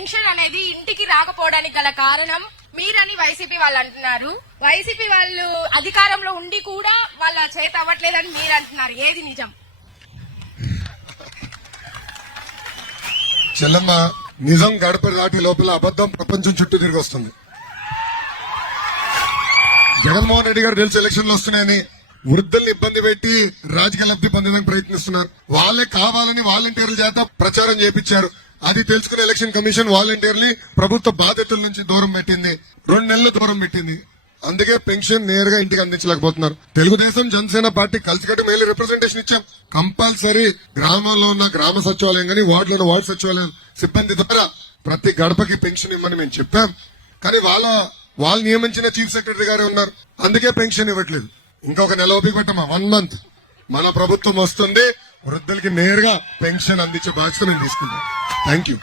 Pension అనేది ఇంటికి రాకపోవడానికి గల కారణం మీరని వైసీపీ వాళ్ళు అంటున్నారు. వైసీపీ వాళ్ళు అధికారంలో ఉండి కూడా వాళ్ళ చేత అవ్వట్లేదని మీరు అంటున్నారు. ఏది నిజం? చెల్లమ్మ, నిజం గడప దాటి లోపల అబద్ధం ప్రపంచం చుట్టూ తిరిగి వస్తుంది. జగన్మోహన్ రెడ్డి గారు తెలుసు ఎలక్షన్లు వస్తున్నాయని వృద్ధుల్ని ఇబ్బంది పెట్టి రాజకీయ లబ్ధి పొందేందుకు ప్రయత్నిస్తున్నారు. వాళ్ళే కావాలని వాలంటీర్ల చేత ప్రచారం చేపించారు. అది తెలుసుకున్న ఎలక్షన్ కమిషన్ వాలంటీర్ని ప్రభుత్వ బాధ్యతల నుంచి దూరం పెట్టింది. 2 నెలలు దూరం పెట్టింది. అందుకే పెన్షన్ నేరుగా ఇంటికి అందించలేకపోతున్నారు. తెలుగుదేశం జనసేన పార్టీ కలిసికట్టు మేలు రిప్రజెంటేషన్ ఇచ్చాం. కంపల్సరీ గ్రామంలో ఉన్న గ్రామ సచివాలయం గానీ వార్డులో వార్డు సచివాలయం సిబ్బంది ద్వారా ప్రతి గడపకి పెన్షన్ ఇవ్వమని మేము చెప్పాం. కానీ వాళ్ళు నియమించిన చీఫ్ సెక్రటరీ గారే ఉన్నారు. అందుకే పెన్షన్ ఇవ్వట్లేదు. ఇంకొక నెల ఓపిక పెట్టమా, 1 మంత్ మన ప్రభుత్వం వస్తుంది. వృద్ధులకి నేరుగా పెన్షన్ అందించే బాధ్యత మేము తీసుకుంటాం. Thank you.